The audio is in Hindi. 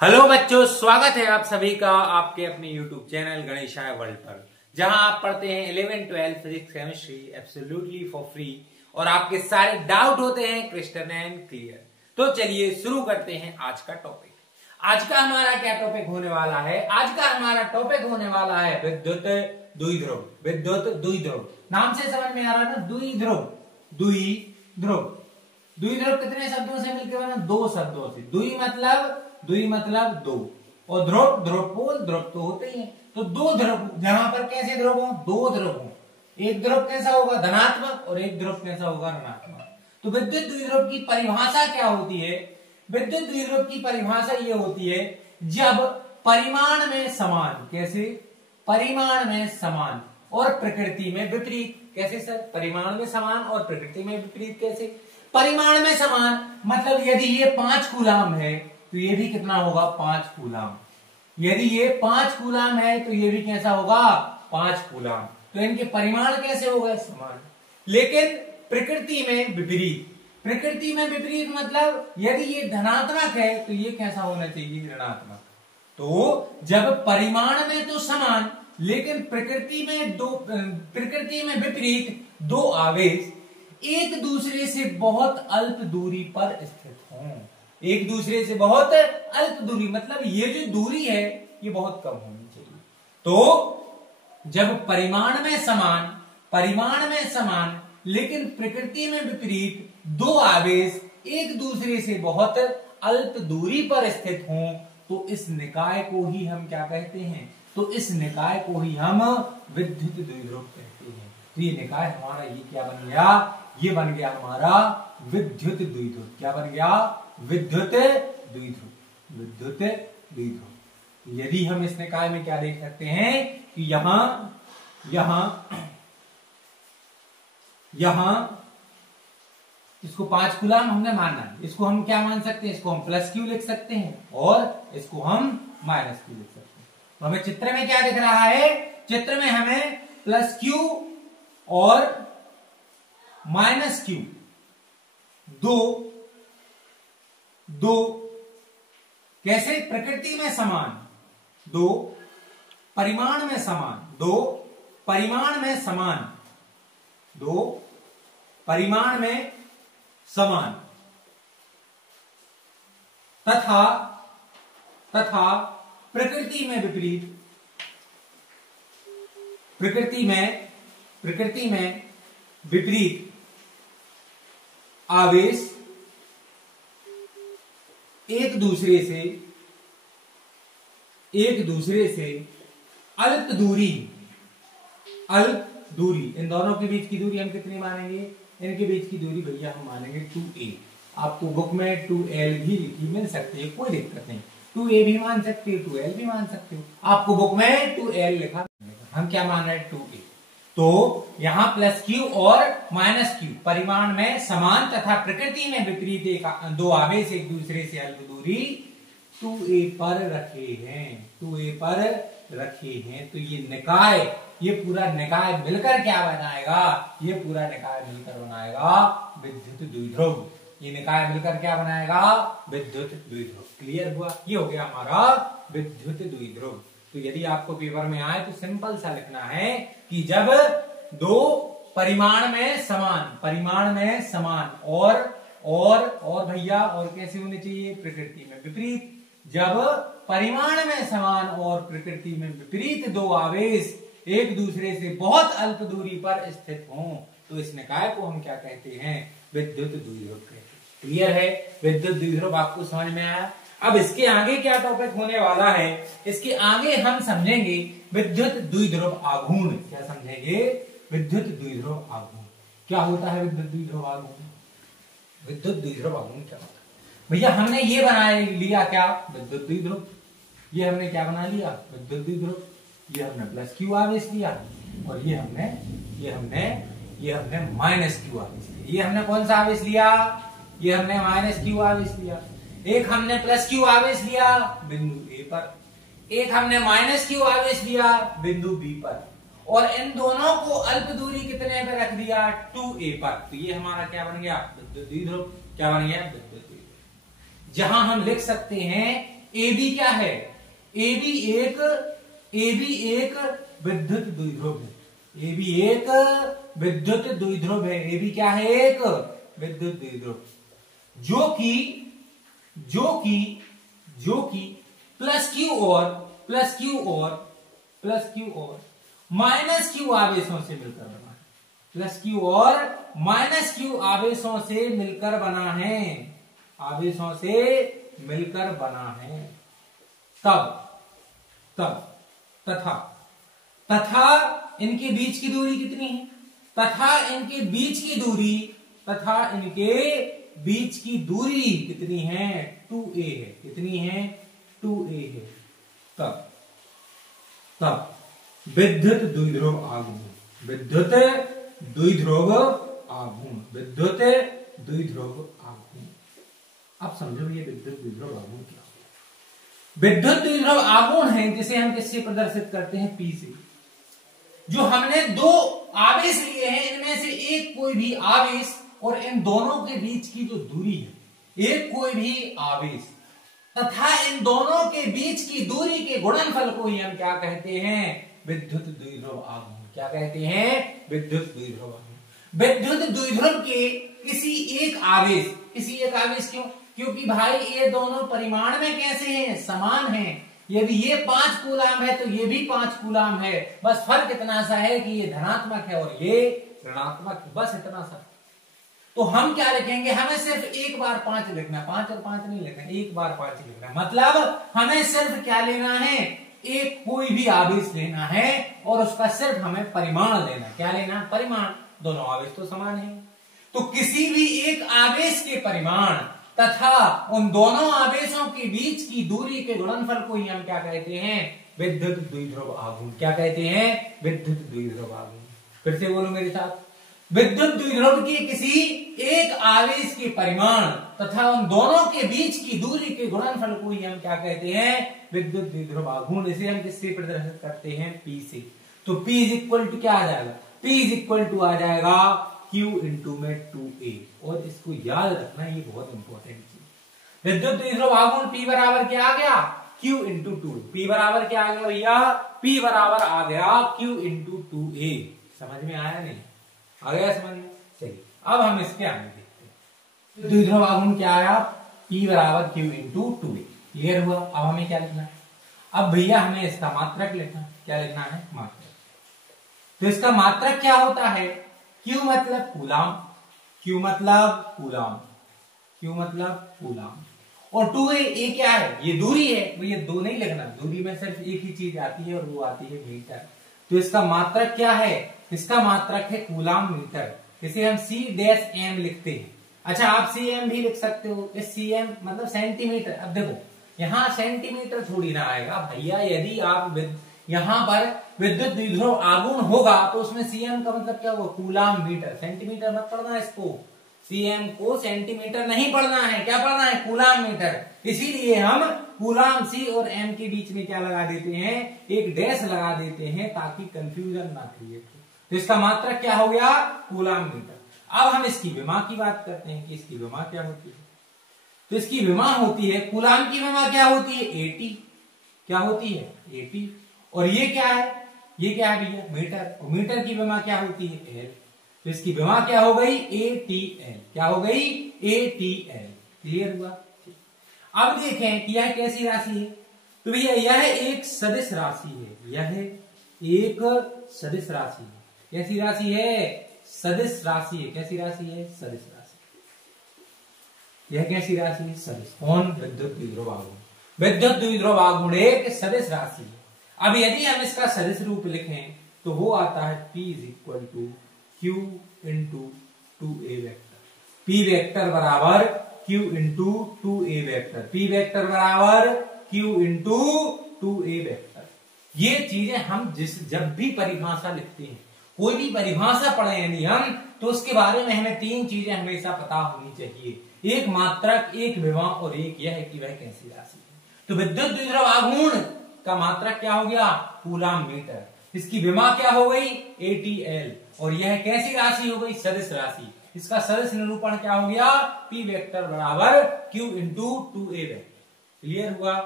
हेलो बच्चों, स्वागत है आप सभी का आपके अपने YouTube चैनल गणेशाय वर्ल्ड पर, जहां आप पढ़ते हैं 11, 12 physics chemistry absolutely for free और आपके सारे डाउट होते हैं क्रिस्टल एंड क्लियर। तो चलिए शुरू करते हैं आज का टॉपिक। आज का हमारा क्या टॉपिक होने वाला है? आज का हमारा टॉपिक होने वाला है विद्युत द्विध्रुव। विद्युत द्विध्रुव नाम से समझ में आ रहा है ना, द्विध्रुव। द्विध्रुव द्विध्रुव कितने शब्दों से मिलकर बना? दो शब्दों से। द्वि मतलब दो, और ध्रुव ध्रुवपोल ध्रुव तो होते ही हैं। तो दो ध्रुव, जहां पर कैसे ध्रुव हो? दो ध्रुव हो। एक ध्रुव कैसा होगा? धनात्मक, और एक ध्रुव कैसा होगा? ऋणात्मक। तो विद्युत द्विध्रुव की परिभाषा क्या होती है? विद्युत द्विध्रुव की परिभाषा ये होती है जब परिमाण में समान, कैसे? परिमाण में समान और प्रकृति में विपरीत। कैसे सर? परिमाण में समान और प्रकृति में विपरीत कैसे? परिमाण में समान मतलब यदि ये 5 कूलाम है तो ये भी कितना होगा? 5 कूलाम। यदि ये 5 कूलाम है तो ये भी कैसा होगा? 5 कूलाम। तो इनके परिमाण कैसे हो गए? समान। लेकिन प्रकृति में विपरीत। प्रकृति में विपरीत मतलब यदि ये धनात्मक है तो ये कैसा होना चाहिए? ऋणात्मक। तो जब परिमाण में तो समान लेकिन प्रकृति में विपरीत दो आवेश एक दूसरे से बहुत अल्प दूरी पर स्थित हों। एक दूसरे से बहुत अल्प दूरी मतलब ये जो दूरी है ये बहुत कम होनी चाहिए। तो जब परिमाण में समान लेकिन प्रकृति में विपरीत दो आवेश एक दूसरे से बहुत अल्प दूरी पर स्थित हों तो इस निकाय को ही हम क्या कहते हैं? तो इस निकाय को ही हम विद्युत द्विध्रुव कहते हैं। तो ये निकाय हमारा ये क्या बन गया? ये बन गया हमारा विद्युत द्विध्रुव। क्या बन गया? विद्युत द्विध्रुव। विद्युत द्विध्रुव। यदि हम इस निकाय में क्या देख सकते हैं कि यहां इसको 5 कूलाम हमने माना है, इसको हम क्या मान सकते हैं? इसको हम प्लस क्यू लिख सकते हैं और इसको हम माइनस क्यू लिख सकते हैं। तो हमें चित्र में क्या दिख रहा है? चित्र में हमें प्लस क्यू और माइनस क्यू दो कैसे? प्रकृति में समान, दो परिमाण में समान, दो परिमाण में समान, दो परिमाण में समान तथा प्रकृति में विपरीत, प्रकृति में विपरीत आवेश एक दूसरे से अल्प दूरी, इन दोनों के बीच की दूरी हम कितनी मानेंगे? इनके बीच की दूरी भैया हम मानेंगे 2a। आपको बुक में 2l भी लिखी मिल सकती है, कोई दिक्कत नहीं। 2a भी मान सकते हो, 2l भी मान सकते हो। आपको बुक में 2l लिखा, हम क्या मान रहे हैं? 2a। तो यहां प्लस क्यू और माइनस क्यू परिमाण में समान तथा प्रकृति में विपरीत दो आवेश एक दूसरे से अल्प दूरी 2a पर रखे हैं। 2a पर रखे हैं। तो ये निकाय, ये पूरा निकाय मिलकर क्या बनाएगा? ये पूरा निकाय मिलकर बनाएगा विद्युत द्विध्रुव। ये निकाय मिलकर क्या बनाएगा? विद्युत द्विध्रुव। क्लियर हुआ? ये हो गया हमारा विद्युत द्विध्रुव। तो यदि आपको पेपर में आए तो सिंपल सा लिखना है कि जब दो परिमाण में समान और भैया और कैसे होने चाहिए? प्रकृति में विपरीत। जब परिमाण में समान और प्रकृति में विपरीत दो आवेश एक दूसरे से बहुत अल्प दूरी पर स्थित हों तो इस निकाय को हम क्या कहते हैं? विद्युत द्विध्रुव कहते हैं। क्लियर है? विद्युत द्विध्रुव आपको समझ में आया? अब इसके आगे क्या टॉपिक होने वाला है? इसके आगे हम समझेंगे विद्युत द्विध्रुव आघूर्ण। क्या समझेंगे? विद्युत द्विध्रुव आघूर्ण। क्या होता है विद्युत द्विध्रुव आघूर्ण? विद्युत द्विध्रुव आघूर्ण क्या होता है? भैया हमने ये बना लिया क्या? विद्युत द्विध्रुव। ये हमने क्या बना लिया? विद्युत द्विध्रुव। ये हमने प्लस क्यू आवेश लिया और ये हमने माइनस क्यू आवेश लिया। ये हमने कौन सा आवेश लिया? ये हमने माइनस क्यू आवेश लिया। एक हमने प्लस क्यू आवेश लिया बिंदु ए पर, एक हमने माइनस क्यू आवेश लिया बिंदु बी पर, और इन दोनों को अल्प दूरी कितने पे रख दिया? 2a पर। तो ये हमारा क्या बन गया? विद्युत द्विध्रुव। क्या बन गया? विद्युत द्विध्रुव। जहां हम लिख सकते हैं ए बी क्या है, ए बी एक विद्युत द्विध्रुव है, ए बी एक विद्युत द्विध्रुव है, ए बी क्या है, एक विद्युत द्विध्रुव, जो कि प्लस क्यू और माइनस क्यू आवेशों से मिलकर बना है, प्लस क्यू और माइनस क्यू आवेशों से मिलकर बना है, आवेशों से मिलकर बना है। तथा इनके बीच की दूरी कितनी है, तथा इनके बीच की दूरी कितनी है, 2a है, कितनी है, 2a है। तब विद्युत द्विध्रुव आघूर्ण, विद्युत द्विध्रुव आघूर्ण। अब समझो ये विद्युत द्विध्रुव आघूर्ण क्या है। विद्युत द्विध्रुव आघूर्ण है जिसे हम किससे प्रदर्शित करते हैं, P से। जो हमने दो आवेश लिए हैं, इनमें से एक कोई भी आवेश और इन दोनों के बीच की जो दूरी है, एक कोई भी आवेश तथा इन दोनों के बीच की दूरी के गुणनफल को ही हम क्या कहते हैं, विद्युत द्विध्रुव आघूर्ण। क्या कहते हैं, विद्युत द्विध्रुव आघूर्ण। विद्युत द्विध्रुव के किसी एक आवेश क्यों, क्योंकि भाई ये दोनों परिमाण में कैसे हैं, समान हैं। यदि ये 5 कूलाम है तो ये भी 5 कूलाम है, बस फर्क इतना सा है कि ये धनात्मक है और ये ऋणात्मक, बस इतना सा। तो हम क्या लिखेंगे, हमें सिर्फ एक बार 5 लिखना है, 5 और 5 नहीं लिखना, एक बार 5 लिखना है। मतलब हमें सिर्फ क्या लेना है, एक कोई भी आवेश लेना है और उसका सिर्फ हमें परिमाण लेना। क्या लेना, परिमाण। दोनों आवेश तो समान है, तो किसी भी एक आवेश के परिमाण तथा उन दोनों आवेशों के बीच की दूरी के गुणनफल को ही हम क्या कहते हैं, विद्युत द्विध्रुव आघूर्ण। क्या कहते हैं, विद्युत द्विध्रुव आघूर्ण। फिर से बोलो मेरे साथ, विद्युत द्विध्रुव के किसी एक आवेश के परिमाण तथा उन दोनों के बीच की दूरी के गुणनफल को ही हम क्या कहते हैं, विद्युत द्विध्रुव आघूर्ण। इसे हम किससे प्रदर्शित करते हैं, P से। तो P इज इक्वल टू क्या आ जाएगा, P इज इक्वल टू आ जाएगा Q इंटू में 2a। और इसको याद रखना, ये बहुत इंपॉर्टेंट चीज। विद्युत द्विध्रुव आघूर्ण P बराबर क्या आ गया, Q इंटू 2। P बराबर क्या आ गया भैया, P बराबर आ गया Q इंटू 2a। समझ में आया नहीं, आ गया समझ में। चलिए अब हम इसके आगे देखते हैं। द्विध्रुव आघूर्ण क्या आया, P बराबर Q इंटू 2a। क्लियर हुआ। अब हमें क्या लिखना है, अब भैया हमें इसका मात्रक लिखना है। क्या लिखना है, मात्रक। तो इसका मात्रक क्या होता है, Q मतलब कूलाम, Q मतलब कूलाम और 2a क्या है, ये दूरी है। तो ये दो नहीं लिखना, दूरी में सिर्फ एक ही चीज आती है और वो आती है मीटर। तो इसका मात्रक क्या है, इसका मात्रक है कूलाम मीटर। इसे हम C-m लिखते हैं। अच्छा, आप cm भी लिख सकते हो, इस cm मतलब सेंटीमीटर। अब देखो यहाँ सेंटीमीटर थोड़ी ना आएगा भैया, यदि आप यहाँ पर विद्युत द्विध्रुव आघूर्ण होगा तो उसमें cm का मतलब क्या होगा, कूलाम मीटर। सेंटीमीटर मत पढ़ना इसको, cm को सेंटीमीटर नहीं पढ़ना है, क्या पढ़ना है, कूलाम मीटर। इसीलिए हम कूलाम C और m के बीच में क्या लगा देते हैं, एक डैश लगा देते हैं ताकि कंफ्यूजन ना क्रिएट हो। तो इसका मात्रक क्या हो गया, कूलाम मीटर। अब हम इसकी विमा की बात करते हैं कि इसकी विमा क्या होती है। तो इसकी विमा होती है, कूलाम की विमा क्या होती है, AT। क्या होती है, AT। और ये क्या है भैया, मीटर। और मीटर की विमा क्या होती है, L। तो इसकी विमा क्या हो गई, ATL। क्या हो गई, ATL। क्लियर हुआ। अब देखें कि यह कैसी राशि है। तो भैया यह एक सदिश राशि है, यह एक सदिश राशि है। कैसी राशि है, सदिश राशि है। कैसी राशि है, सदिश राशि। यह कैसी राशि है, सदिश। कौन, विद्युत द्विध्रुव आघूर्ण। विद्युत द्विध्रुव आघूर्ण एक सदिश राशि है। अब यदि हम इसका सदिश रूप लिखें तो वो आता है P is equal to Q into 2a vector. P vector बराबर Q into 2a vector. P vector बराबर Q इंटू 2a वेक्टर। ये चीजें हम जब भी परिभाषा लिखते हैं, कोई भी परिभाषा पढ़े यदि हम, तो उसके बारे में हमें 3 चीजें हमेशा पता होनी चाहिए, एक मात्रक, एक विमा और एक यह है कि वह कैसी राशि है। तो विद्युत द्विध्रुव आघूर्ण का मात्रक क्या हो गया, कूलाम मीटर। इसकी विमा क्या हो गई, ATL। और यह कैसी राशि हो गई, सदिश राशि। इसका सदिश निरूपण क्या हो गया, P वेक्टर बराबर Q into 2a vector. Clear हुआ।